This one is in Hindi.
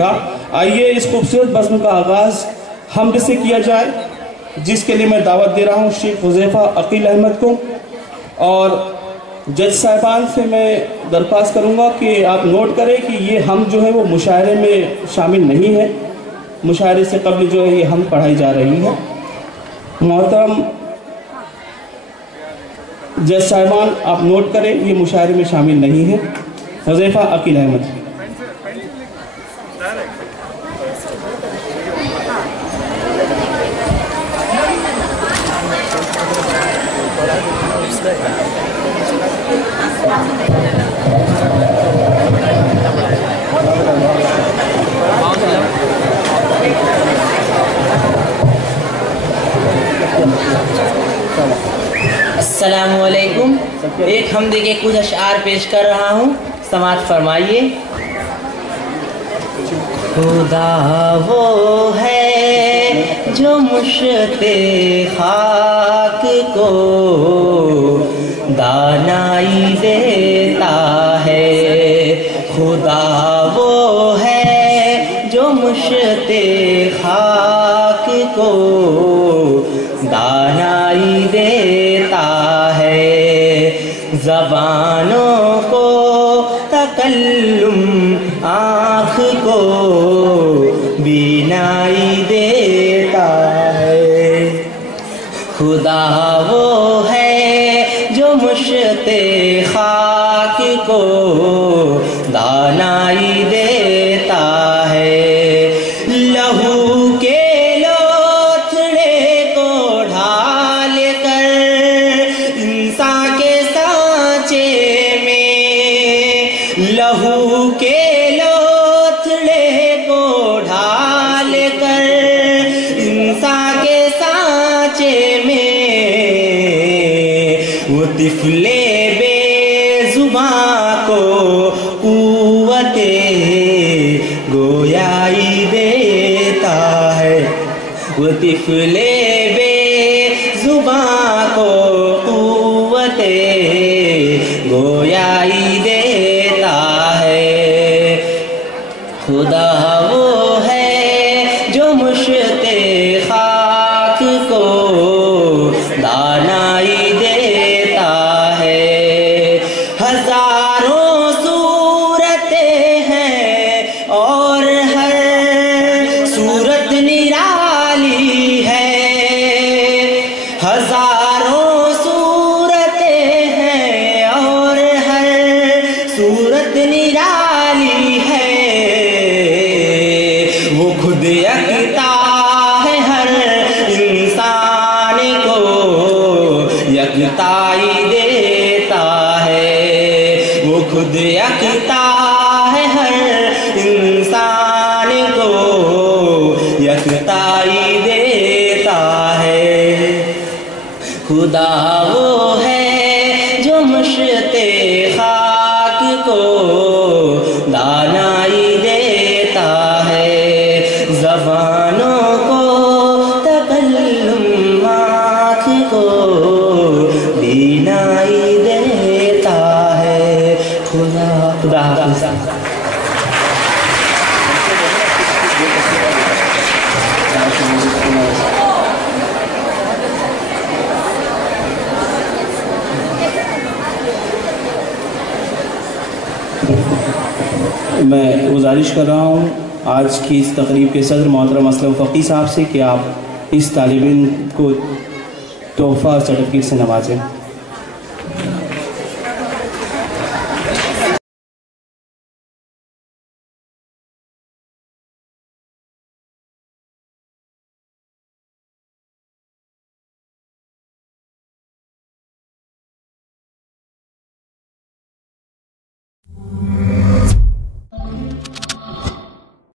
आइए इस खूबसूरत बज़्म का आगाज़ हमद से किया जाए, जिसके लिए मैं दावत दे रहा हूँ शेख हुज़ैफ़ा अकील अहमद को। और जज साहिबान से मैं दरख्वास्त करूँगा कि आप नोट करें कि ये हम जो है वो मुशायरे में शामिल नहीं है, मुशायरे से कबल जो है ये हम पढ़ाई जा रही है। मोहतरम जज साहिबान आप नोट करें, ये मुशायरे में शामिल नहीं है। हुज़ैफ़ा अकील अहमद। अस्सलामुअलैकुम। एक हमदे के कुछ अशआर पेश कर रहा हूँ, समाअत फरमाइए। खुदा वो है जो मुश्ते खाक को दानाई देता है। खुदा वो है जो मुश्ते खाक को दानाई देता है। ज़बानों को तकल्लुम, आँख को बीनाई देता है। खुदा वो है जो मुश्ते खाक को दानाई देता है। लहू के लोथड़े को ढाल कर इंसान के सांचे में, लहू के लोथड़े को ढाल कर इंसान के सांचे में, वो तिफले बेजुबां को कुव्वते गोयाई देता है। वो तिफले बेजुबां को कुव्वते गोयाई देता है। खुदा वो है जो मुश्ते खाक को दानाई देता है। हजारों सूरतें हैं और हर सूरत निराली है। हजारों सूरतें हैं और हर सूरत निराली है। वो खुद यकता है, हर इंसान को यकताई देता है। वो खुद यकता है, हर इंसान को यकताई देता है। खुदा वो है जो मुश्ते खाक को दानाई देता है। ज़बानों को तकल्लुम, आँख को बीनाई देता है। खुदा खुदा हाफ़िज़। मैं गुजारिश कर रहा हूँ आज की इस तकरीब के सदर मोहतरम असलम फ़क़ी साहब से कि आप इस तालिब इल्म को तोहफ़ा सर्टिफिकेट से नवाजें।